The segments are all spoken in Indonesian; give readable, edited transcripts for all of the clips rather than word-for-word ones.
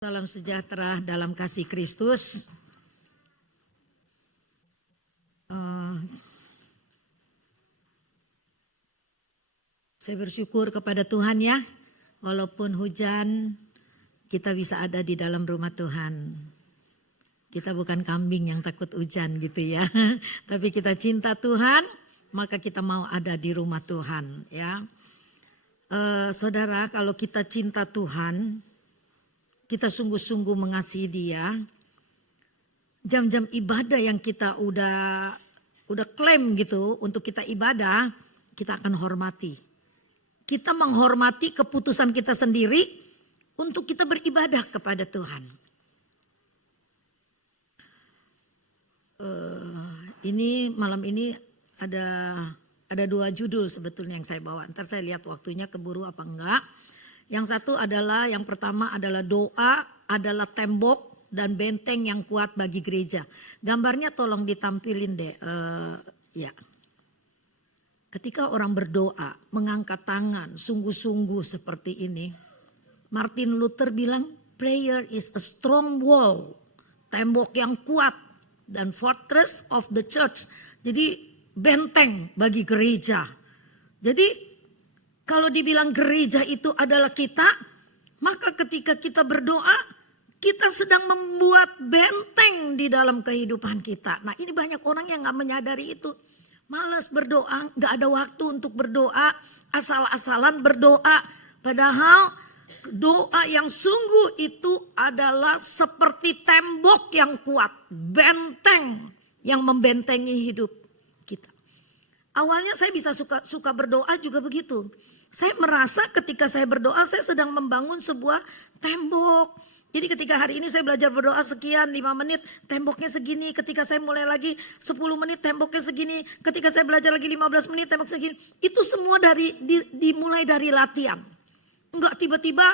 Salam sejahtera dalam kasih Kristus. Saya bersyukur kepada Tuhan ya, walaupun hujan kita bisa ada di dalam rumah Tuhan. Kita bukan kambing yang takut hujan gitu ya, tapi kita cinta Tuhan, maka kita mau ada di rumah Tuhan ya. Saudara, kalau kita cinta Tuhan, kita sungguh-sungguh mengasihi Dia. Jam-jam ibadah yang kita udah klaim gitu untuk kita ibadah, kita akan hormati. Kita menghormati keputusan kita sendiri untuk kita beribadah kepada Tuhan. Ini malam ini ada dua judul sebetulnya yang saya bawa. Ntar saya lihat waktunya keburu apa enggak. Yang satu adalah, yang pertama adalah doa adalah tembok dan benteng yang kuat bagi gereja. Gambarnya tolong ditampilin deh. Ya. Ketika orang berdoa, mengangkat tangan sungguh-sungguh seperti ini. Martin Luther bilang, prayer is a strong wall. Tembok yang kuat dan fortress of the church. Jadi benteng bagi gereja. Jadi kalau dibilang gereja itu adalah kita, maka ketika kita berdoa, kita sedang membuat benteng di dalam kehidupan kita. Nah, ini banyak orang yang gak menyadari itu. Malas berdoa, gak ada waktu untuk berdoa, asal-asalan berdoa. Padahal doa yang sungguh itu adalah seperti tembok yang kuat, benteng yang membentengi hidup kita. Awalnya saya bisa suka berdoa juga begitu. Saya merasa ketika saya berdoa saya sedang membangun sebuah tembok. Jadi ketika hari ini saya belajar berdoa sekian 5 menit temboknya segini. Ketika saya mulai lagi 10 menit temboknya segini. Ketika saya belajar lagi 15 menit temboknya segini. Itu semua dimulai dari latihan. Enggak tiba-tiba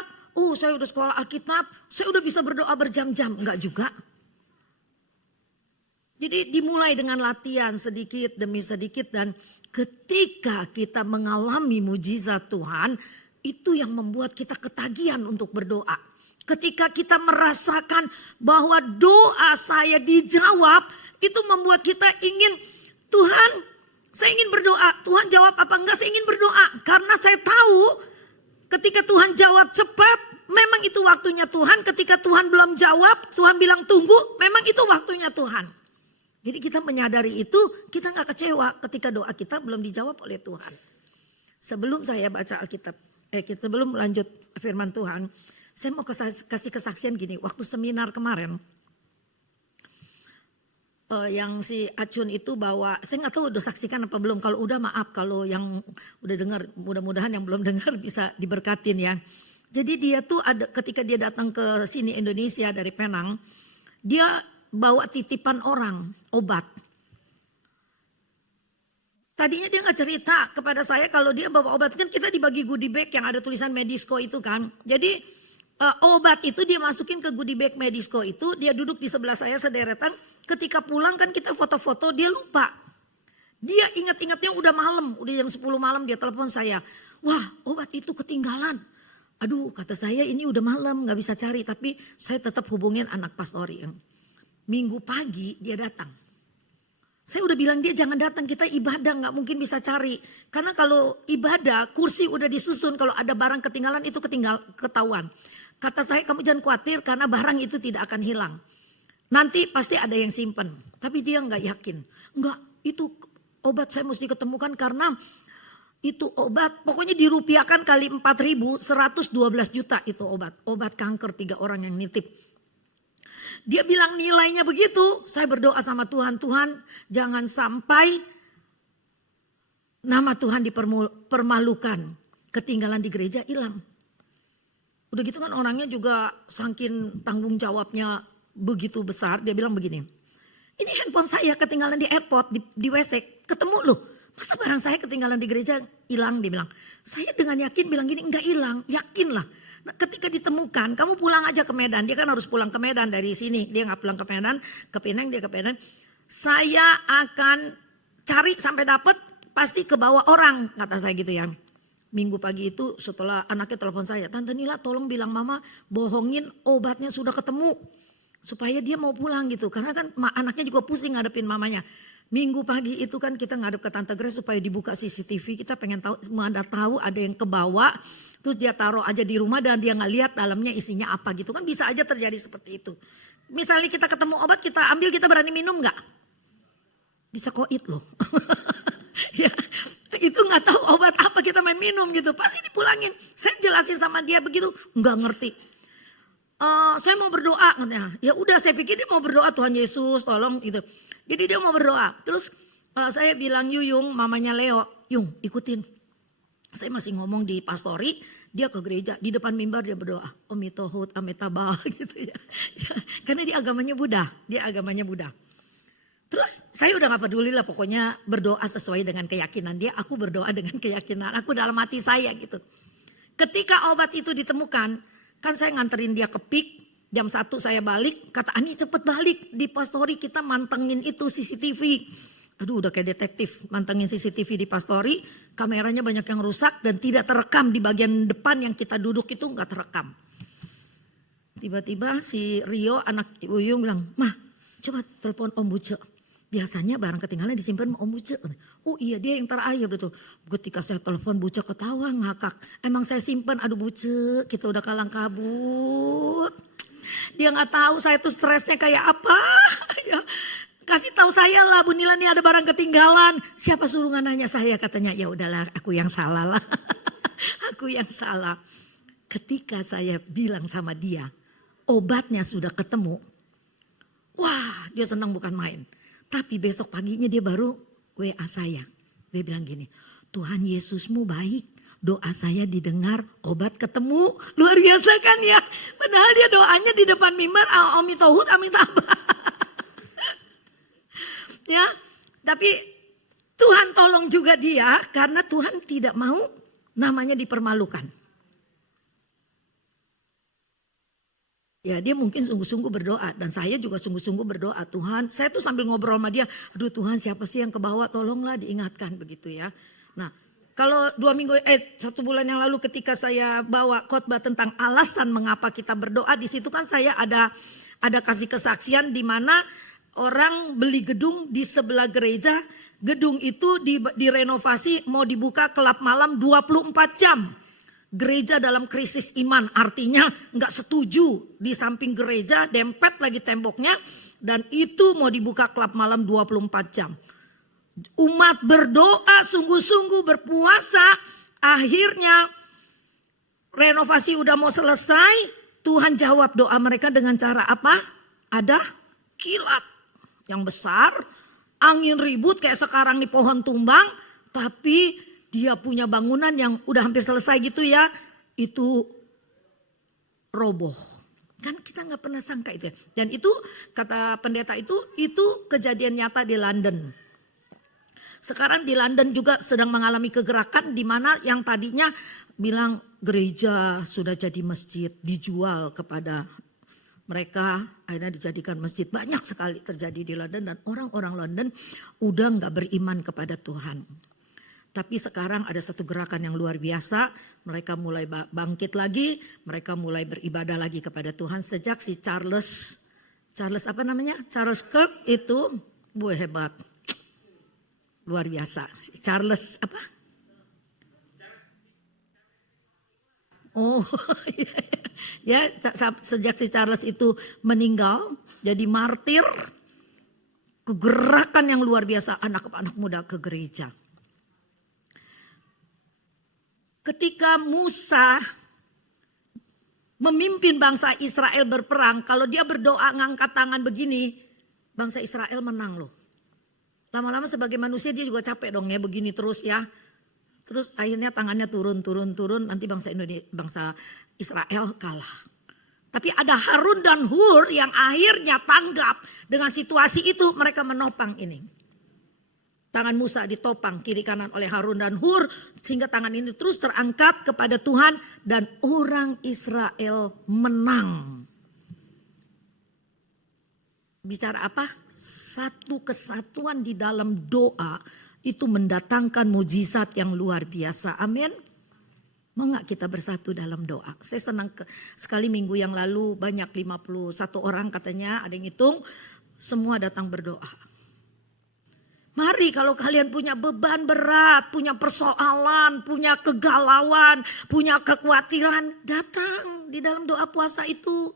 saya udah sekolah Alkitab. Saya udah bisa berdoa berjam-jam. Enggak juga. Jadi dimulai dengan latihan sedikit demi sedikit dan ketika kita mengalami mujizat Tuhan, itu yang membuat kita ketagihan untuk berdoa. Ketika kita merasakan bahwa doa saya dijawab, itu membuat kita ingin, Tuhan saya ingin berdoa. Tuhan jawab apa enggak, saya ingin berdoa. Karena saya tahu ketika Tuhan jawab cepat, memang itu waktunya Tuhan. Ketika Tuhan belum jawab, Tuhan bilang tunggu, memang itu waktunya Tuhan. Jadi kita menyadari itu, kita gak kecewa ketika doa kita belum dijawab oleh Tuhan. Sebelum saya baca Alkitab, sebelum lanjut firman Tuhan, saya mau kasih kesaksian gini. Waktu seminar kemarin, yang si Acun itu bawa, saya gak tahu udah saksikan apa belum. Kalau udah maaf, kalau yang udah dengar, mudah-mudahan yang belum dengar bisa diberkatin ya. Jadi dia tuh ada ketika dia datang ke sini Indonesia dari Penang, dia bawa titipan orang obat. Tadinya dia nggak cerita kepada saya kalau dia bawa obat, kan kita dibagi goodie bag yang ada tulisan Medisco itu kan. Jadi obat itu dia masukin ke goodie bag Medisco itu, dia duduk di sebelah saya sederetan. Ketika pulang kan kita foto-foto, dia lupa. Dia ingat-ingatnya udah malam, udah jam 10 malam dia telepon saya. Wah, obat itu ketinggalan. Aduh, kata saya ini udah malam nggak bisa cari, tapi saya tetap hubungin anak pastori. Minggu pagi dia datang. Saya udah bilang dia jangan datang, kita ibadah gak mungkin bisa cari. Karena kalau ibadah kursi udah disusun, kalau ada barang ketinggalan itu ketahuan. Kata saya kamu jangan khawatir karena barang itu tidak akan hilang. Nanti pasti ada yang simpen. Tapi dia gak yakin. Enggak, itu obat saya mesti ketemukan karena itu obat. Pokoknya dirupiahkan kali 4.000, 112 juta itu obat. Obat kanker 3 orang yang nitip. Dia bilang nilainya begitu, saya berdoa sama Tuhan, Tuhan jangan sampai nama Tuhan dipermalukan, ketinggalan di gereja hilang. Udah gitu kan orangnya juga saking tanggung jawabnya begitu besar, dia bilang begini, ini handphone saya ketinggalan di airport, di WC, ketemu loh. Masa barang saya ketinggalan di gereja hilang, dia bilang. Saya dengan yakin bilang gini, enggak hilang, yakinlah. Nah, ketika ditemukan, kamu pulang aja ke Medan. Dia kan harus pulang ke Medan dari sini. Dia gak pulang ke Medan, ke Penang, dia ke Medan. Saya akan cari sampai dapat, pasti ke bawah orang, kata saya gitu ya. minggu pagi itu setelah anaknya telepon saya, Tante Nila tolong bilang mama bohongin obatnya sudah ketemu. Supaya dia mau pulang gitu. Karena kan anaknya juga pusing ngadepin mamanya. Minggu pagi itu kan kita ngadep ke Tante Grace supaya dibuka CCTV. Kita pengen tahu, Anda tahu ada yang kebawa. Terus dia taruh aja di rumah dan dia nggak lihat dalamnya isinya apa gitu. Kan bisa aja terjadi seperti itu. Misalnya kita ketemu obat kita ambil, kita berani minum nggak? Bisa koit loh. Ya, itu nggak tahu obat apa kita main minum gitu. Pasti dipulangin. Saya jelasin sama dia begitu, nggak ngerti. Saya mau berdoa katanya. Ya udah, saya pikir dia mau berdoa, Tuhan Yesus tolong gitu. Jadi dia mau berdoa. Terus saya bilang Yuyung, mamanya Leo, Yung ikutin. Saya masih ngomong di pastori, dia ke gereja, di depan mimbar dia berdoa. Omitohut, ametaba gitu ya. Karena dia agamanya Buddha. Terus saya udah gak peduli lah, pokoknya berdoa sesuai dengan keyakinan dia. Aku berdoa dengan keyakinan aku dalam hati saya gitu. Ketika obat itu ditemukan, kan saya nganterin dia ke PIK, jam 1 saya balik, kata Ani cepet balik, di pastori kita mantengin itu CCTV. Aduh udah kayak detektif, mantengin CCTV di pastori, kameranya banyak yang rusak dan tidak terekam di bagian depan yang kita duduk itu gak terekam. Tiba-tiba si Rio anak Ibu Yung bilang, Mah coba telepon Om Buce. Biasanya barang ketinggalan disimpan sama Om Buce. Oh iya dia yang terakhir betul. Ketika saya telepon Buce ketawa ngakak. Emang saya simpan, aduh Buce kita udah kalang kabut. Dia gak tahu saya tuh stresnya kayak apa. Ya, kasih tahu saya lah Bu Nila nih ada barang ketinggalan. Siapa suruh nanya saya, katanya ya udahlah aku yang salah lah. Aku yang salah. Ketika saya bilang sama dia obatnya sudah ketemu. Wah dia senang bukan main. Tapi besok paginya dia baru WA saya. Dia bilang gini, Tuhan Yesusmu baik. Doa saya didengar, obat ketemu. Luar biasa kan ya. Padahal dia doanya di depan mimbar, Omitohut, Amitabha. Ya, tapi Tuhan tolong juga dia karena Tuhan tidak mau namanya dipermalukan. Ya dia mungkin sungguh-sungguh berdoa dan saya juga sungguh-sungguh berdoa. Tuhan, saya tuh sambil ngobrol sama dia, aduh Tuhan siapa sih yang kebawa, tolonglah diingatkan begitu ya. Nah kalau 1 bulan yang lalu ketika saya bawa khotbah tentang alasan mengapa kita berdoa, di situ kan saya ada kasih kesaksian di mana orang beli gedung di sebelah gereja, gedung itu direnovasi mau dibuka kelab malam 24 jam. Gereja dalam krisis iman, artinya nggak setuju, di samping gereja dempet lagi temboknya dan itu mau dibuka klub malam 24 jam. Umat berdoa sungguh-sungguh berpuasa, akhirnya renovasi udah mau selesai, Tuhan jawab doa mereka dengan cara apa? Ada kilat yang besar, angin ribut kayak sekarang nih pohon tumbang, tapi dia punya bangunan yang udah hampir selesai gitu ya, itu roboh. Kan kita nggak pernah sangka itu ya. Dan itu kata pendeta itu kejadian nyata di London. Sekarang di London juga sedang mengalami kegerakan di mana yang tadinya bilang gereja sudah jadi masjid dijual kepada mereka, akhirnya dijadikan masjid. Banyak sekali terjadi di London dan orang-orang London udah nggak beriman kepada Tuhan. Tapi sekarang ada satu gerakan yang luar biasa, mereka mulai bangkit lagi, mereka mulai beribadah lagi kepada Tuhan sejak si Charles apa namanya? Charles Kirk itu hebat. Luar biasa. Charles apa? Oh ya, sejak si Charles itu meninggal jadi martir, kegerakan yang luar biasa anak-anak muda ke gereja. Ketika Musa memimpin bangsa Israel berperang, kalau dia berdoa ngangkat tangan begini, bangsa Israel menang loh. Lama-lama sebagai manusia dia juga capek dong ya begini terus ya. Terus akhirnya tangannya turun, nanti bangsa Israel kalah. Tapi ada Harun dan Hur yang akhirnya tanggap dengan situasi itu, mereka menopang ini. Tangan Musa ditopang kiri kanan oleh Harun dan Hur sehingga tangan ini terus terangkat kepada Tuhan dan orang Israel menang. Bicara apa? Satu kesatuan di dalam doa itu mendatangkan mujizat yang luar biasa. Amin. Mau gak kita bersatu dalam doa? Saya senang sekali minggu yang lalu banyak 51 orang katanya, ada yang hitung, semua datang berdoa. Mari kalau kalian punya beban berat, punya persoalan, punya kegalauan, punya kekhawatiran, datang di dalam doa puasa itu.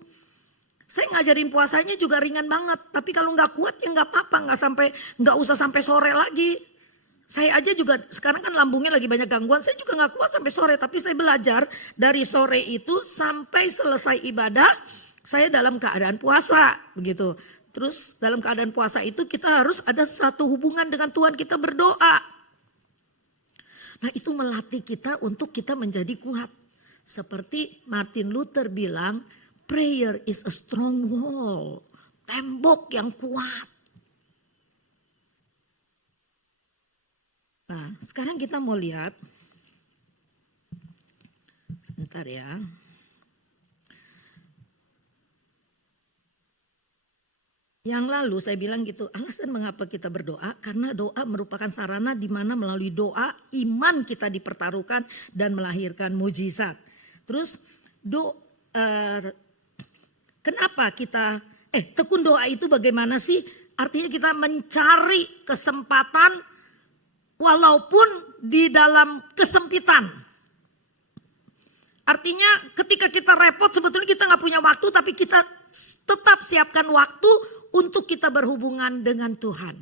Saya ngajarin puasanya juga ringan banget, tapi kalau nggak kuat ya nggak apa-apa, nggak usah sampai sore lagi. Saya aja juga sekarang kan lambungnya lagi banyak gangguan, saya juga nggak kuat sampai sore, tapi saya belajar dari sore itu sampai selesai ibadah, saya dalam keadaan puasa begitu. Terus dalam keadaan puasa itu kita harus ada satu hubungan dengan Tuhan, kita berdoa. Nah itu melatih kita untuk kita menjadi kuat. Seperti Martin Luther bilang, prayer is a strong wall. Tembok yang kuat. Nah sekarang kita mau lihat. Sebentar ya. Yang lalu saya bilang gitu, alasan mengapa kita berdoa, karena doa merupakan sarana di mana melalui doa iman kita dipertaruhkan dan melahirkan mujizat. Terus kenapa kita, tekun doa itu bagaimana sih? Artinya kita mencari kesempatan walaupun di dalam kesempitan. Artinya ketika kita repot sebetulnya kita gak punya waktu, tapi kita tetap siapkan waktu untuk kita berhubungan dengan Tuhan.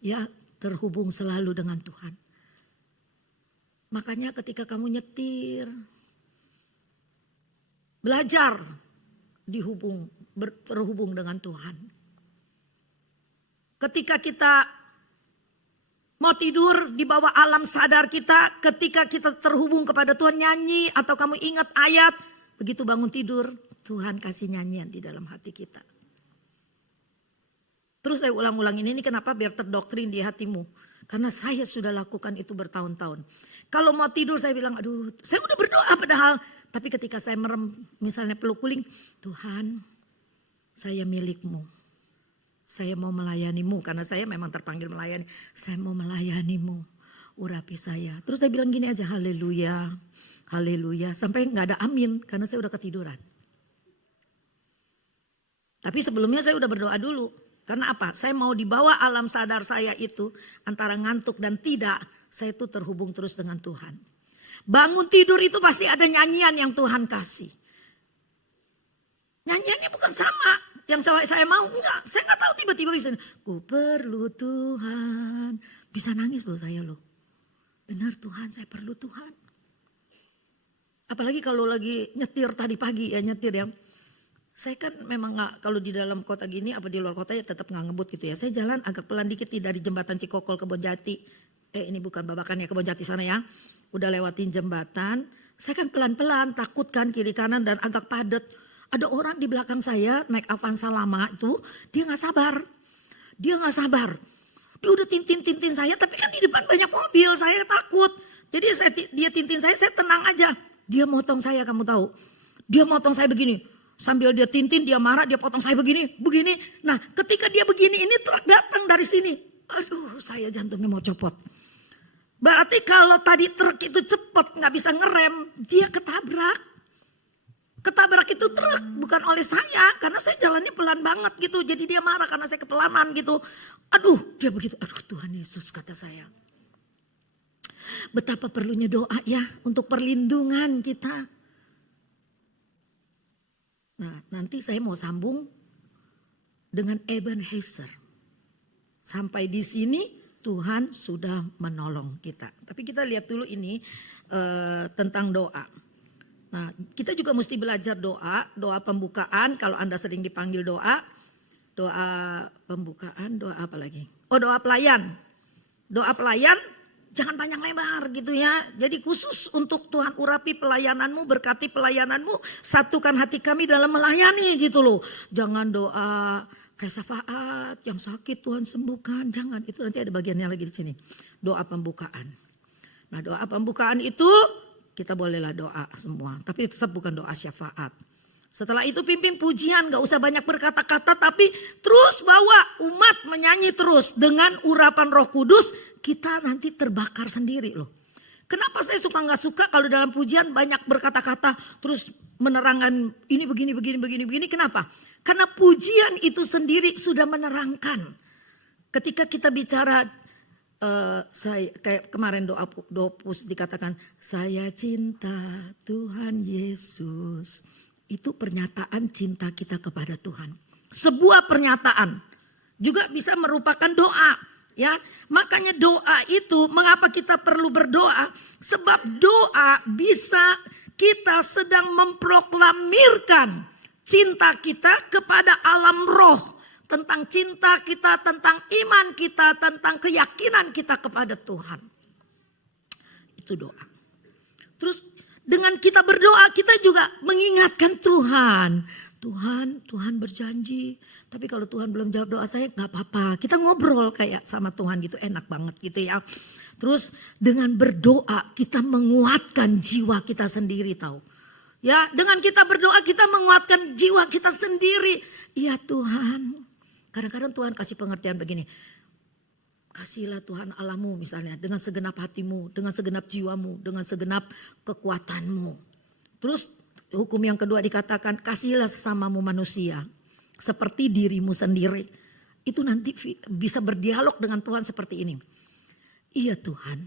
Ya, terhubung selalu dengan Tuhan. Makanya ketika kamu nyetir, belajar terhubung dengan Tuhan. Ketika kita mau tidur di bawah alam sadar kita, ketika kita terhubung kepada Tuhan nyanyi atau kamu ingat ayat, begitu bangun tidur, Tuhan kasih nyanyian di dalam hati kita. Terus saya ulang-ulang ini kenapa biar terdoktrin di hatimu. Karena saya sudah lakukan itu bertahun-tahun. Kalau mau tidur saya bilang, aduh saya udah berdoa padahal. Tapi ketika saya merem, misalnya peluk kuling, Tuhan saya milikmu. Saya mau melayanimu, karena saya memang terpanggil melayani. Saya mau melayanimu, urapi saya. Terus saya bilang gini aja, haleluya, haleluya. Sampai gak ada amin, karena saya udah ketiduran. Tapi sebelumnya saya udah berdoa dulu. Karena apa? Saya mau dibawa alam sadar saya itu antara ngantuk dan tidak. Saya itu terhubung terus dengan Tuhan. Bangun tidur itu pasti ada nyanyian yang Tuhan kasih. Nyanyiannya bukan sama yang saya mau. Enggak, saya gak tahu tiba-tiba bisa. Ku perlu Tuhan. Bisa nangis loh saya loh. Benar Tuhan, saya perlu Tuhan. Apalagi kalau lagi nyetir tadi pagi ya nyetir ya. Saya kan memang gak, kalau di dalam kota gini apa di luar kota ya tetap gak ngebut gitu ya. Saya jalan agak pelan dikit dari jembatan Cikokol ke Kebonjati. Ini bukan Babakan ya, Kebonjati sana ya. Udah lewatin jembatan. Saya kan pelan-pelan takut kan kiri kanan dan agak padat. Ada orang di belakang saya naik Avanza lama itu. Dia gak sabar. Dia udah tintin saya tapi kan di depan banyak mobil. Saya takut. Jadi dia tintin saya tenang aja. Dia motong saya kamu tahu. Dia motong saya begini. Sambil dia tintin, dia marah, dia potong saya begini. Nah ketika dia begini, ini truk datang dari sini. Aduh saya jantungnya mau copot. Berarti kalau tadi truk itu cepat gak bisa ngerem, dia ketabrak. Ketabrak itu truk, bukan oleh saya. Karena saya jalannya pelan banget gitu. Jadi dia marah karena saya kepelanan gitu. Aduh dia begitu, aduh Tuhan Yesus kata saya. Betapa perlunya doa ya untuk perlindungan kita. Nah nanti saya mau sambung dengan Ebenezer. Sampai di sini Tuhan sudah menolong kita. Tapi kita lihat dulu ini tentang doa. Nah kita juga mesti belajar doa pembukaan. Kalau Anda sering dipanggil doa pembukaan, doa apa lagi? Oh doa pelayan. Doa pelayan jangan panjang lebar gitu ya. Jadi khusus untuk Tuhan urapi pelayananmu, berkati pelayananmu, satukan hati kami dalam melayani gitu loh. Jangan doa kayak syafaat, yang sakit Tuhan sembuhkan, jangan. Itu nanti ada bagiannya lagi di sini. Doa pembukaan. Nah doa pembukaan itu kita bolehlah doa semua, tapi tetap bukan doa syafaat. Setelah itu pimpin pujian, gak usah banyak berkata-kata, tapi terus bawa umat menyanyi terus dengan urapan Roh Kudus. Kita nanti terbakar sendiri loh. Kenapa saya suka nggak suka kalau dalam pujian banyak berkata-kata terus menerangkan ini begini. Kenapa? Karena pujian itu sendiri sudah menerangkan. Ketika kita bicara saya kayak kemarin doa dikatakan saya cinta Tuhan Yesus. Itu pernyataan cinta kita kepada Tuhan. Sebuah pernyataan juga bisa merupakan doa. Ya, makanya doa itu mengapa kita perlu berdoa? Sebab doa bisa kita sedang memproklamirkan cinta kita kepada alam roh. Tentang cinta kita, tentang iman kita, tentang keyakinan kita kepada Tuhan. Itu doa. Terus dengan kita berdoa kita juga mengingatkan Tuhan. Tuhan berjanji. Tapi kalau Tuhan belum jawab doa saya gak apa-apa. Kita ngobrol kayak sama Tuhan gitu, enak banget gitu ya. Terus dengan berdoa kita menguatkan jiwa kita sendiri tahu. Ya, dengan kita berdoa kita menguatkan jiwa kita sendiri. Ya Tuhan. Kadang-kadang Tuhan kasih pengertian begini. Kasihlah Tuhan Allahmu misalnya dengan segenap hatimu, dengan segenap jiwamu, dengan segenap kekuatanmu. Terus hukum yang kedua dikatakan kasihlah sesamamu manusia seperti dirimu sendiri. Itu nanti bisa berdialog dengan Tuhan seperti ini. Iya Tuhan.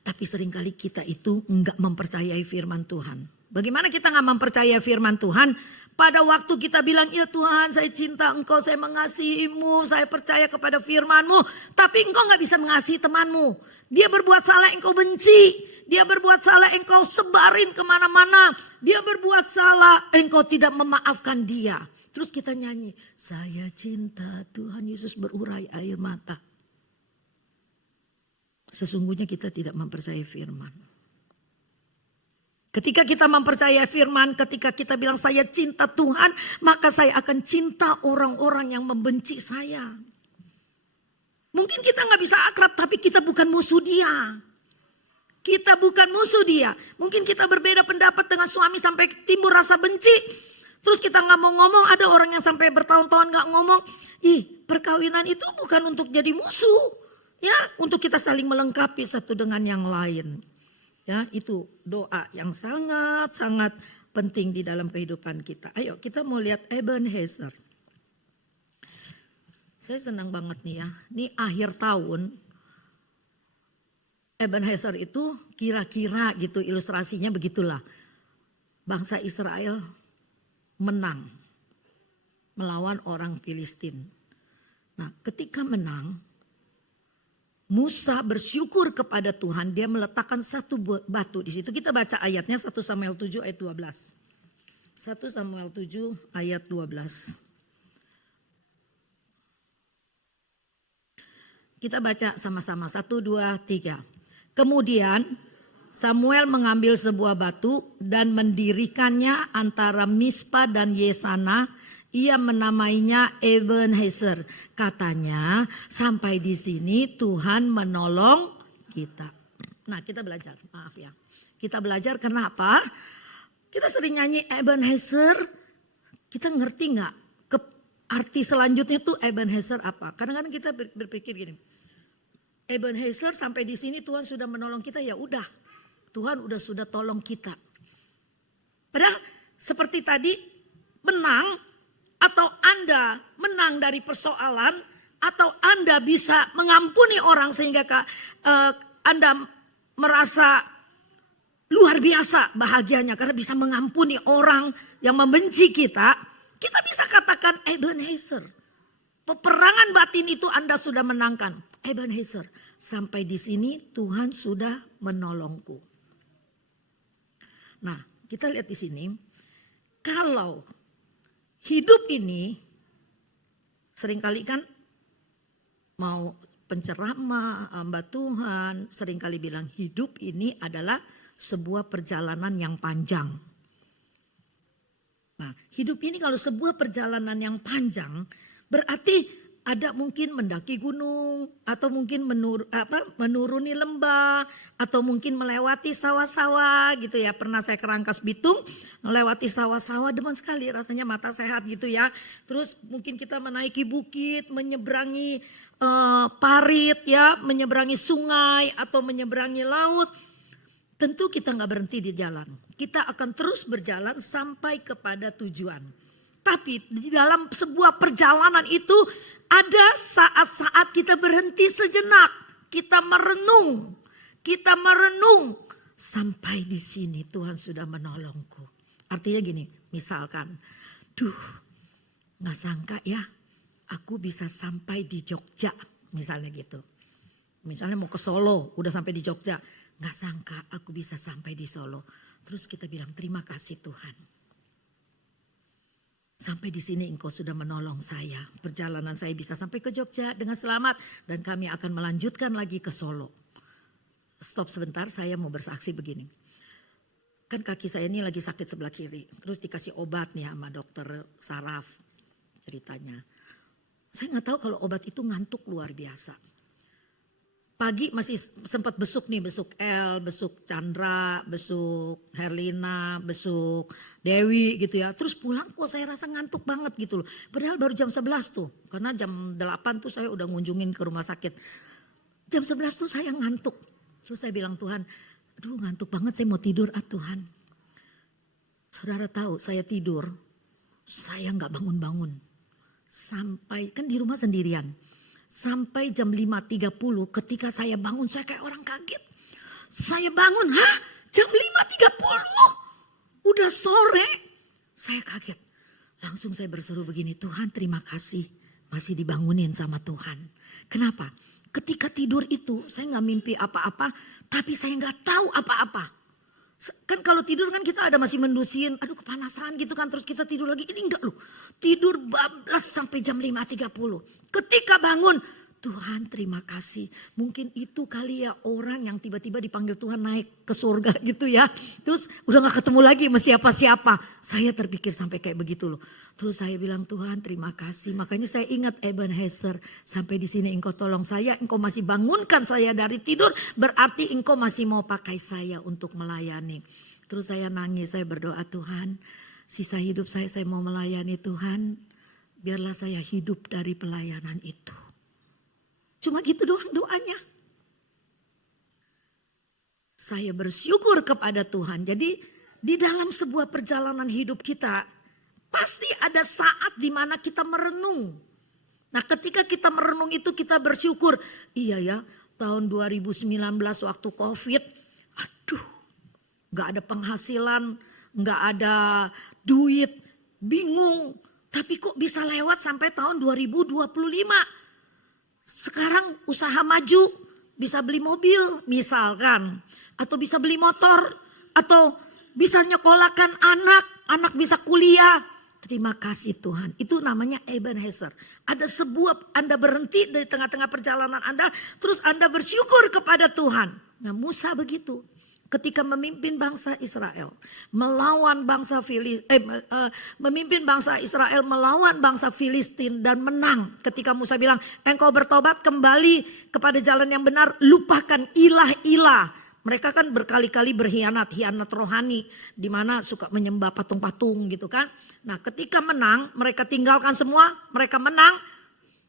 Tapi seringkali kita itu enggak mempercayai firman Tuhan. Bagaimana kita enggak mempercayai firman Tuhan? Pada waktu kita bilang, ya Tuhan saya cinta engkau, saya mengasihimu, saya percaya kepada firman-Mu. Tapi engkau gak bisa mengasihi temanmu. Dia berbuat salah engkau benci. Dia berbuat salah engkau sebarin kemana-mana. Dia berbuat salah engkau tidak memaafkan dia. Terus kita nyanyi, saya cinta Tuhan Yesus berurai air mata. Sesungguhnya kita tidak mempercayai firman. Ketika kita mempercayai firman, ketika kita bilang saya cinta Tuhan, maka saya akan cinta orang-orang yang membenci saya. Mungkin kita gak bisa akrab, tapi kita bukan musuh dia. Kita bukan musuh dia. Mungkin kita berbeda pendapat dengan suami sampai timbul rasa benci. Terus kita gak mau ngomong, ada orang yang sampai bertahun-tahun gak ngomong. Perkawinan itu bukan untuk jadi musuh. Ya, untuk kita saling melengkapi satu dengan yang lain. Ya, itu doa yang sangat-sangat penting di dalam kehidupan kita. Ayo kita mau lihat Ebenezer. Saya senang banget nih ya. Ini akhir tahun. Ebenezer itu kira-kira gitu ilustrasinya begitulah. Bangsa Israel menang melawan orang Filistin. Nah, ketika menang, Musa bersyukur kepada Tuhan, dia meletakkan satu batu di situ. Kita baca ayatnya 1 Samuel 7 ayat 12. 1 Samuel 7 ayat 12. Kita baca sama-sama 1, 2, 3. Kemudian Samuel mengambil sebuah batu dan mendirikannya antara Mispa dan Yesana. Ia menamainya Ebenezer. Katanya sampai di sini Tuhan menolong kita. Nah kita belajar, maaf ya. Kita belajar kenapa? Kita sering nyanyi Ebenezer. Kita ngerti gak arti selanjutnya tuh Ebenezer apa? Kadang-kadang kita berpikir gini. Ebenezer sampai di sini Tuhan sudah menolong kita, ya udah. Tuhan sudah tolong kita. Padahal seperti tadi menang. Atau Anda menang dari persoalan, atau Anda bisa mengampuni orang sehingga Anda merasa luar biasa bahagianya karena bisa mengampuni orang yang membenci kita. Kita bisa katakan Ebenezer. Peperangan batin itu Anda sudah menangkan. Ebenezer, sampai di sini Tuhan sudah menolongku. Nah, kita lihat di sini. Kalau hidup ini seringkali kan mau penceramah, hamba Tuhan seringkali bilang hidup ini adalah sebuah perjalanan yang panjang. Nah, hidup ini kalau sebuah perjalanan yang panjang berarti ada mungkin mendaki gunung, atau mungkin menuruni lembah, atau mungkin melewati sawah-sawah gitu ya. Pernah saya ke Rangkas Bitung, melewati sawah-sawah, demen sekali rasanya, mata sehat gitu ya. Terus mungkin kita menaiki bukit, menyeberangi parit ya, menyeberangi sungai atau menyeberangi laut. Tentu kita nggak berhenti di jalan. Kita akan terus berjalan sampai kepada tujuan. Tapi di dalam sebuah perjalanan itu ada saat-saat kita berhenti sejenak. Kita merenung. Sampai di sini Tuhan sudah menolongku. Artinya gini, misalkan, gak sangka ya aku bisa sampai di Jogja. Misalnya gitu. Misalnya mau ke Solo, udah sampai di Jogja. Gak sangka aku bisa sampai di Solo. Terus kita bilang terima kasih Tuhan. Sampai di sini Engkau sudah menolong saya. Perjalanan saya bisa sampai ke Jogja dengan selamat. Dan kami akan melanjutkan lagi ke Solo. Stop sebentar, saya mau bersaksi begini. Kan kaki saya ini lagi sakit sebelah kiri. Terus dikasih obat nih sama dokter saraf ceritanya. Saya gak tahu kalau obat itu ngantuk luar biasa. Pagi masih sempat besuk nih, besuk El, besuk Chandra, besuk Herlina, besuk Dewi gitu ya. Terus pulang kok saya rasa ngantuk banget gitu loh. Padahal baru jam 11 tuh. Karena jam 8 tuh saya udah ngunjungin ke rumah sakit. Jam 11 tuh saya ngantuk. Terus saya bilang Tuhan, aduh ngantuk banget saya mau tidur Tuhan. Saudara tahu saya tidur, saya gak bangun-bangun. Sampai kan di rumah sendirian. Sampai jam 5.30 ketika saya bangun saya kayak orang kaget. Saya bangun, jam 5.30? Udah sore. Saya kaget. Langsung saya berseru begini, Tuhan terima kasih masih dibangunin sama Tuhan. Kenapa? Ketika tidur itu saya gak mimpi apa-apa, tapi saya gak tahu apa-apa. Kan kalau tidur kan kita ada masih mendusin, aduh kepanasan gitu kan, terus kita tidur lagi. Ini enggak loh, tidur bablas sampai jam 5.30. Ketika bangun, Tuhan terima kasih. Mungkin itu kali ya orang yang tiba-tiba dipanggil Tuhan naik ke surga gitu ya. Terus udah gak ketemu lagi sama siapa-siapa. Saya terpikir sampai kayak begitu loh. Terus saya bilang Tuhan terima kasih. Makanya saya ingat Ebenezer, sampai di sini Engkau tolong saya. Engkau masih bangunkan saya dari tidur. Berarti Engkau masih mau pakai saya untuk melayani. Terus saya nangis, saya berdoa Tuhan. Sisa hidup saya mau melayani Tuhan. Biarlah saya hidup dari pelayanan itu. Cuma gitu doang doanya. Saya bersyukur kepada Tuhan. Jadi di dalam sebuah perjalanan hidup kita, pasti ada saat di mana kita merenung. Nah ketika kita merenung itu kita bersyukur. Iya ya, tahun 2019 waktu COVID, aduh gak ada penghasilan, gak ada duit, bingung. Tapi kok bisa lewat sampai tahun 2025. Sekarang usaha maju, bisa beli mobil misalkan. Atau bisa beli motor. Atau bisa nyekolahkan anak bisa kuliah. Terima kasih Tuhan. Itu namanya Ebenezer. Ada sebuah Anda berhenti dari tengah-tengah perjalanan Anda. Terus Anda bersyukur kepada Tuhan. Nah Musa begitu. Ketika memimpin bangsa Israel melawan memimpin bangsa Israel melawan bangsa Filistin dan menang. Ketika Musa bilang, engkau bertobat kembali kepada jalan yang benar, lupakan ilah-ilah. Mereka kan berkali-kali hianat rohani, di mana suka menyembah patung-patung gitu kan. Nah, ketika menang, mereka tinggalkan semua, mereka menang.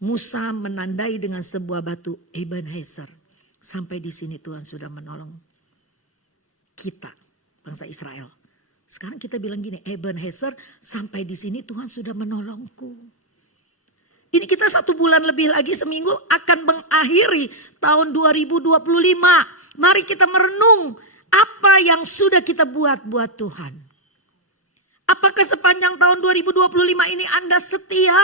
Musa menandai dengan sebuah batu, Ebenezer. Sampai di sini Tuhan sudah menolong kita, bangsa Israel. Sekarang kita bilang gini, Ebenezer, sampai di sini Tuhan sudah menolongku. Ini kita 1 bulan lebih lagi, seminggu akan mengakhiri tahun 2025. Mari kita merenung apa yang sudah kita buat Tuhan. Apakah sepanjang tahun 2025 ini Anda setia?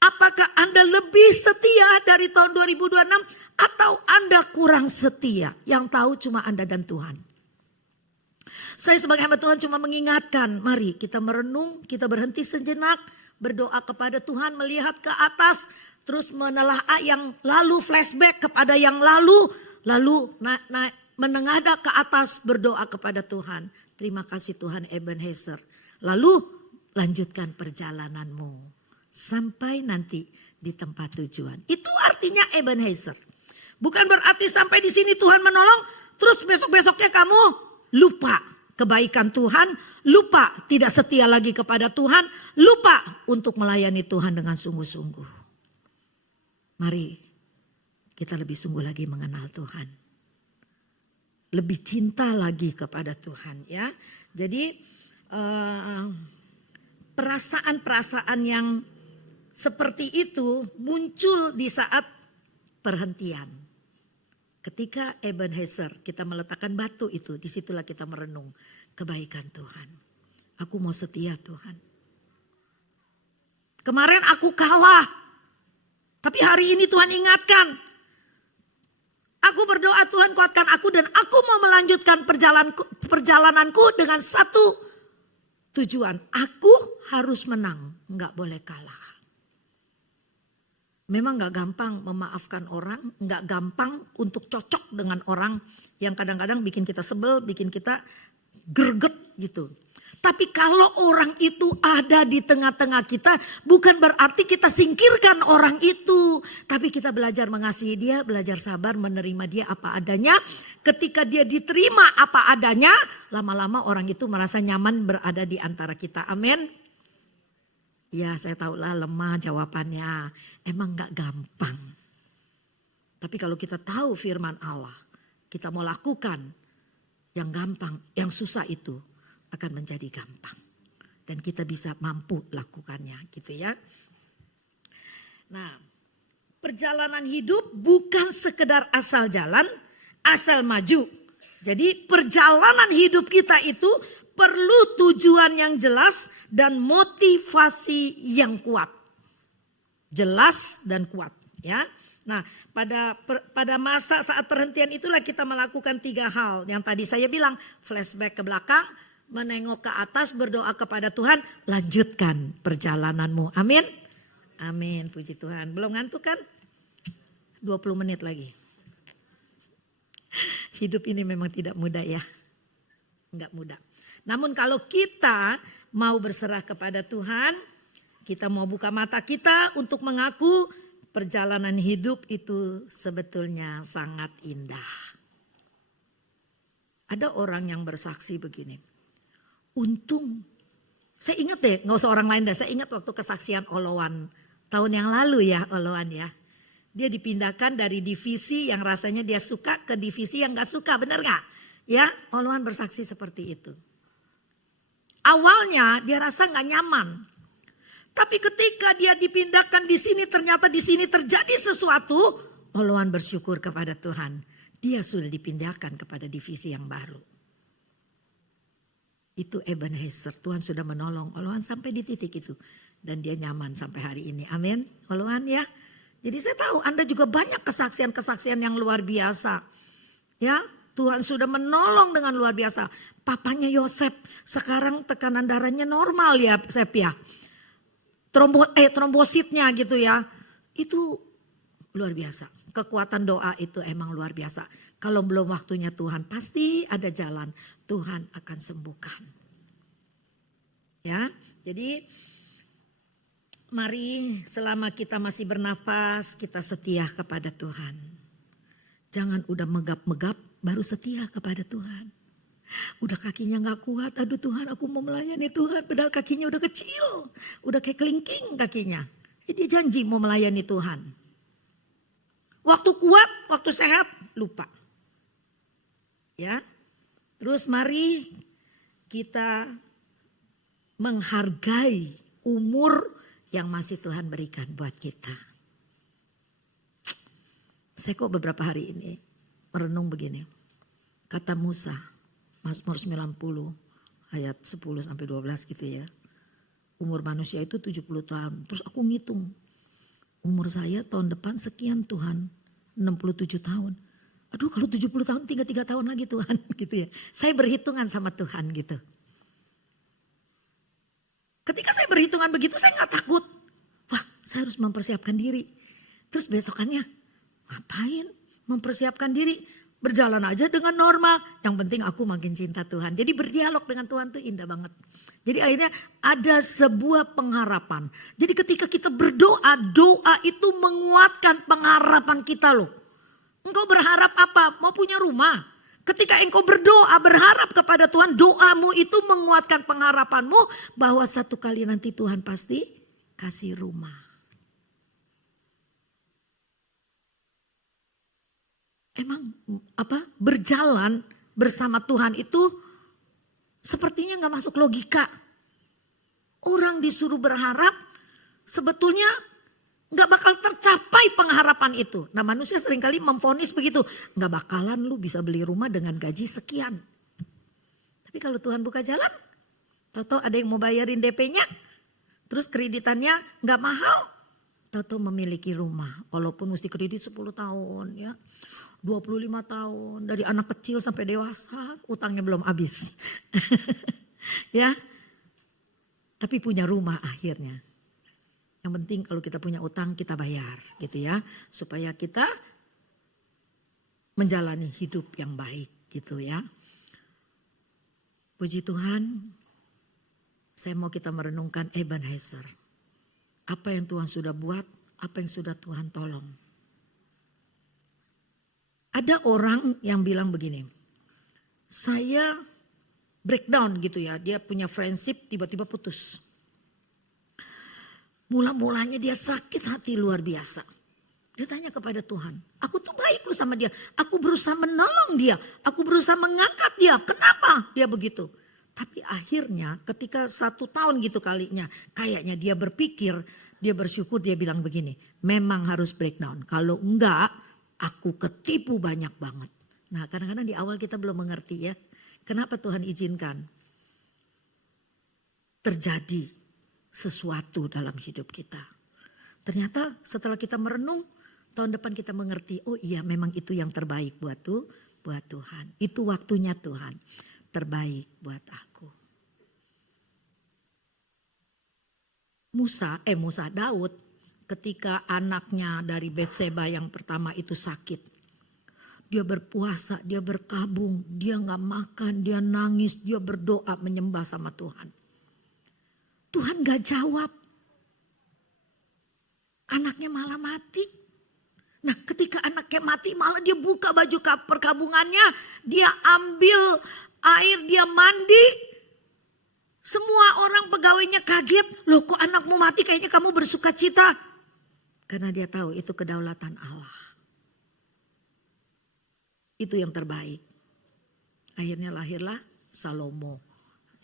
Apakah Anda lebih setia dari tahun 2026? Atau Anda kurang setia? Yang tahu cuma Anda dan Tuhan. Saya sebagai hamba Tuhan cuma mengingatkan, mari kita merenung, kita berhenti sejenak, berdoa kepada Tuhan, melihat ke atas, terus menelaah yang lalu, flashback kepada yang lalu menengadah ke atas, berdoa kepada Tuhan. Terima kasih Tuhan Ebenezer. Lalu lanjutkan perjalananmu. sampai nanti di tempat tujuan. Itu artinya Ebenezer. Bukan berarti sampai di sini Tuhan menolong, terus besok-besoknya kamu lupa kebaikan Tuhan, lupa tidak setia lagi kepada Tuhan, lupa untuk melayani Tuhan dengan sungguh-sungguh. Mari kita lebih sungguh lagi mengenal Tuhan. Lebih cinta lagi kepada Tuhan ya. Jadi perasaan-perasaan yang seperti itu muncul di saat perhentian. Ketika Ebenezer kita meletakkan batu itu, disitulah kita merenung kebaikan Tuhan. Aku mau setia Tuhan. Kemarin aku kalah, tapi hari ini Tuhan ingatkan. Aku berdoa Tuhan kuatkan aku dan aku mau melanjutkan perjalananku dengan satu tujuan. Aku harus menang, nggak boleh kalah. Memang gak gampang memaafkan orang, gak gampang untuk cocok dengan orang yang kadang-kadang bikin kita sebel, bikin kita greget gitu. Tapi kalau orang itu ada di tengah-tengah kita, bukan berarti kita singkirkan orang itu. Tapi kita belajar mengasihi dia, belajar sabar, menerima dia apa adanya. Ketika dia diterima apa adanya, lama-lama orang itu merasa nyaman berada di antara kita. Amin. Ya saya tahulah lemah jawabannya, emang gak gampang. Tapi kalau kita tahu firman Allah, kita mau lakukan yang gampang, yang susah itu akan menjadi gampang. Dan kita bisa mampu lakukannya gitu ya. Nah, perjalanan hidup bukan sekedar asal jalan, asal maju. Jadi perjalanan hidup kita itu perlu tujuan yang jelas dan motivasi yang kuat. Jelas dan kuat ya. Nah pada masa saat perhentian itulah kita melakukan 3 hal. Yang tadi saya bilang flashback ke belakang, menengok ke atas, berdoa kepada Tuhan, lanjutkan perjalananmu. Amin. Amin, puji Tuhan. Belum ngantuk kan? 20 menit lagi. Hidup ini memang tidak mudah ya. Enggak mudah. Namun kalau kita mau berserah kepada Tuhan, kita mau buka mata kita untuk mengaku perjalanan hidup itu sebetulnya sangat indah. Ada orang yang bersaksi begini, untung, saya ingat deh, gak usah orang lain deh, saya ingat waktu kesaksian Oloan tahun yang lalu ya, Oloan ya. Dia dipindahkan dari divisi yang rasanya dia suka ke divisi yang gak suka, benar gak? Ya, Oloan bersaksi seperti itu. Awalnya dia rasa gak nyaman. Tapi ketika dia dipindahkan di sini, ternyata di sini terjadi sesuatu. Oloan bersyukur kepada Tuhan. Dia sudah dipindahkan kepada divisi yang baru. Itu Ebenezer, Tuhan sudah menolong Oloan sampai di titik itu. Dan dia nyaman sampai hari ini. Amin. Oloan ya. Jadi saya tahu Anda juga banyak kesaksian-kesaksian yang luar biasa. Ya, Tuhan sudah menolong dengan luar biasa. Papanya Yosef sekarang tekanan darahnya normal ya, Sep ya. Trombositnya gitu ya. Itu luar biasa. Kekuatan doa itu emang luar biasa. Kalau belum waktunya Tuhan pasti ada jalan. Tuhan akan sembuhkan. Ya, jadi mari selama kita masih bernafas kita setia kepada Tuhan. Jangan udah megap-megap baru setia kepada Tuhan. Udah kakinya gak kuat, aduh Tuhan aku mau melayani Tuhan. Padahal kakinya udah kecil, udah kayak kelingking kakinya. Dia janji mau melayani Tuhan. Waktu kuat, waktu sehat, lupa. Ya, terus mari kita menghargai umur yang masih Tuhan berikan buat kita. Saya kok beberapa hari ini merenung begini. Kata Musa, Mazmur 90 ayat 10 sampai 12 gitu ya. Umur manusia itu 70 tahun. Terus aku ngitung. Umur saya tahun depan sekian Tuhan. 67 tahun. Aduh kalau 70 tahun tinggal 3 tahun lagi Tuhan gitu ya. Saya berhitungan sama Tuhan gitu. Ketika saya berhitungan begitu saya gak takut. Wah saya harus mempersiapkan diri. Terus besokannya ngapain mempersiapkan diri. Berjalan aja dengan normal. Yang penting aku makin cinta Tuhan. Jadi berdialog dengan Tuhan tuh indah banget. Jadi akhirnya ada sebuah pengharapan. Jadi ketika kita berdoa, doa itu menguatkan pengharapan kita loh. Engkau berharap apa? Mau punya rumah. Ketika engkau berdoa, berharap kepada Tuhan, doamu itu menguatkan pengharapanmu bahwa satu kali nanti Tuhan pasti kasih rumah. Emang berjalan bersama Tuhan itu sepertinya gak masuk logika. Orang disuruh berharap sebetulnya gak bakal tercapai pengharapan itu. Nah manusia seringkali memvonis begitu. Gak bakalan lu bisa beli rumah dengan gaji sekian. Tapi kalau Tuhan buka jalan, tahu-tahu ada yang mau bayarin DP-nya. Terus kreditannya gak mahal. Tahu-tahu memiliki rumah. Walaupun mesti kredit 10 tahun ya. 25 tahun. Dari anak kecil sampai dewasa. Utangnya belum habis. Ya. Tapi punya rumah akhirnya. Yang penting kalau kita punya utang kita bayar gitu ya. Supaya kita menjalani hidup yang baik gitu ya. Puji Tuhan, saya mau kita merenungkan Ebenezer. Apa yang Tuhan sudah buat, apa yang sudah Tuhan tolong. Ada orang yang bilang begini, saya breakdown gitu ya, dia punya friendship tiba-tiba putus. Mula-mulanya dia sakit hati luar biasa. Dia tanya kepada Tuhan, aku tuh baik lu sama dia. Aku berusaha menolong dia, aku berusaha mengangkat dia. Kenapa dia begitu? Tapi akhirnya ketika 1 tahun gitu kalinya, kayaknya dia berpikir, dia bersyukur, dia bilang begini, memang harus breakdown. Kalau enggak, aku ketipu banyak banget. Nah kadang-kadang di awal kita belum mengerti ya. Kenapa Tuhan izinkan terjadi sesuatu dalam hidup kita. Ternyata setelah kita merenung, tahun depan kita mengerti, oh iya memang itu yang terbaik buat Tuhan. Itu waktunya Tuhan, terbaik buat aku. Daud ketika anaknya dari Betseba yang pertama itu sakit. Dia berpuasa, dia berkabung, dia gak makan, dia nangis, dia berdoa menyembah sama Tuhan. Tuhan gak jawab. Anaknya malah mati. Nah ketika anaknya mati malah dia buka baju perkabungannya. Dia ambil air, dia mandi. Semua orang pegawainya kaget. Loh kok anakmu mati, kayaknya kamu bersuka cita. Karena dia tahu itu kedaulatan Allah. Itu yang terbaik. Akhirnya lahirlah Salomo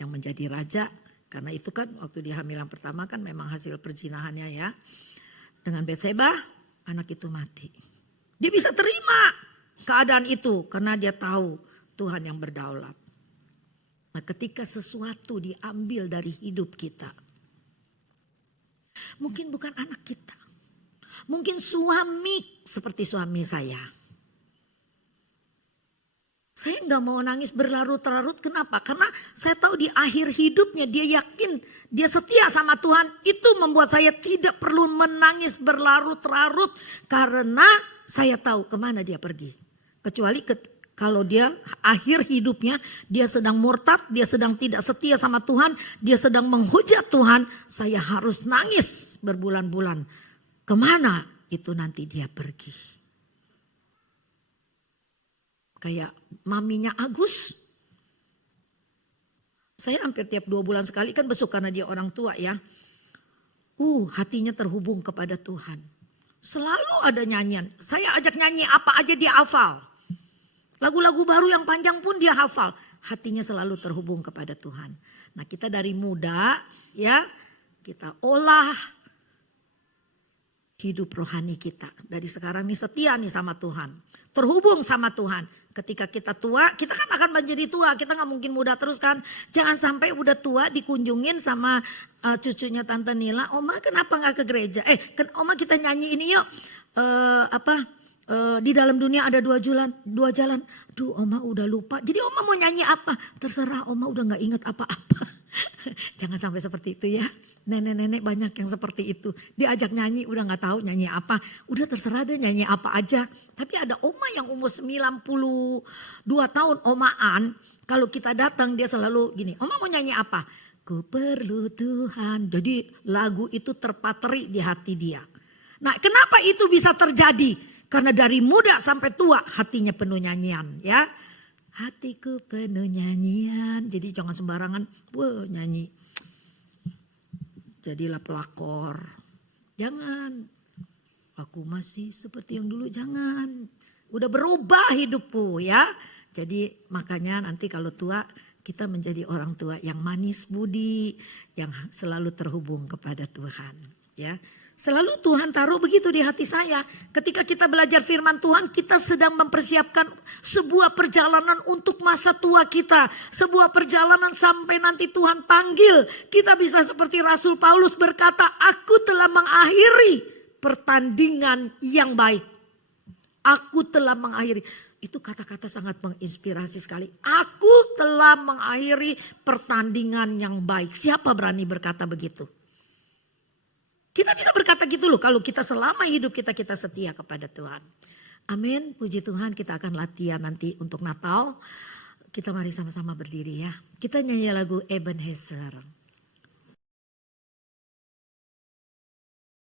yang menjadi raja. Karena itu kan waktu dia hamil yang pertama kan memang hasil perzinahannya ya. Dengan Betseba anak itu mati. Dia bisa terima keadaan itu karena dia tahu Tuhan yang berdaulat. Nah ketika sesuatu diambil dari hidup kita. Mungkin bukan anak kita. Mungkin suami seperti suami saya. Saya gak mau nangis berlarut-larut, kenapa? Karena saya tahu di akhir hidupnya dia yakin, dia setia sama Tuhan. Itu membuat saya tidak perlu menangis berlarut-larut karena saya tahu kemana dia pergi. Kecuali kalau dia akhir hidupnya, dia sedang murtad, dia sedang tidak setia sama Tuhan, dia sedang menghujat Tuhan. Saya harus nangis berbulan-bulan. Kemana itu nanti dia pergi. Kayak maminya Agus. Saya hampir tiap 2 bulan sekali kan besuk karena dia orang tua ya. Hatinya terhubung kepada Tuhan. Selalu ada nyanyian. Saya ajak nyanyi apa aja dia hafal. Lagu-lagu baru yang panjang pun dia hafal. Hatinya selalu terhubung kepada Tuhan. Nah kita dari muda ya. Kita olah hidup rohani kita. Dari sekarang nih setia nih sama Tuhan. Terhubung sama Tuhan. Ketika kita tua, kita kan akan menjadi tua. Kita gak mungkin muda terus kan. Jangan sampai udah tua dikunjungin sama cucunya Tante Nila. Oma kenapa gak ke gereja? Oma kita nyanyi ini yuk. Di dalam dunia ada 2 jalan. Duh Oma udah lupa. Jadi Oma mau nyanyi apa? Terserah Oma udah gak ingat apa-apa. Jangan sampai seperti itu ya. Nenek-nenek banyak yang seperti itu. Diajak nyanyi udah gak tahu nyanyi apa. Udah terserah deh nyanyi apa aja. Tapi ada oma yang umur 92 tahun, omaan. Kalau kita datang dia selalu gini, oma mau nyanyi apa? Ku perlu Tuhan. Jadi lagu itu terpatri di hati dia. Nah, kenapa itu bisa terjadi? Karena dari muda sampai tua hatinya penuh nyanyian, ya. Hatiku penuh nyanyian. Jadi jangan sembarangan nyanyi. Jadilah pelakor. Jangan. Aku masih seperti yang dulu, jangan. Udah berubah hidupku, ya. Jadi makanya nanti kalau tua kita menjadi orang tua yang manis budi, yang selalu terhubung kepada Tuhan, ya. Selalu Tuhan taruh begitu di hati saya. Ketika kita belajar firman Tuhan, kita sedang mempersiapkan sebuah perjalanan untuk masa tua kita. Sebuah perjalanan sampai nanti Tuhan panggil. Kita bisa seperti Rasul Paulus berkata, aku telah mengakhiri pertandingan yang baik. Aku telah mengakhiri. Itu kata-kata sangat menginspirasi sekali. Aku telah mengakhiri pertandingan yang baik. Siapa berani berkata begitu? Kita bisa berkata gitu loh kalau kita selama hidup kita setia kepada Tuhan. Amin, puji Tuhan, kita akan latihan nanti untuk Natal. Kita mari sama-sama berdiri ya. Kita nyanyi lagu Ebenezer.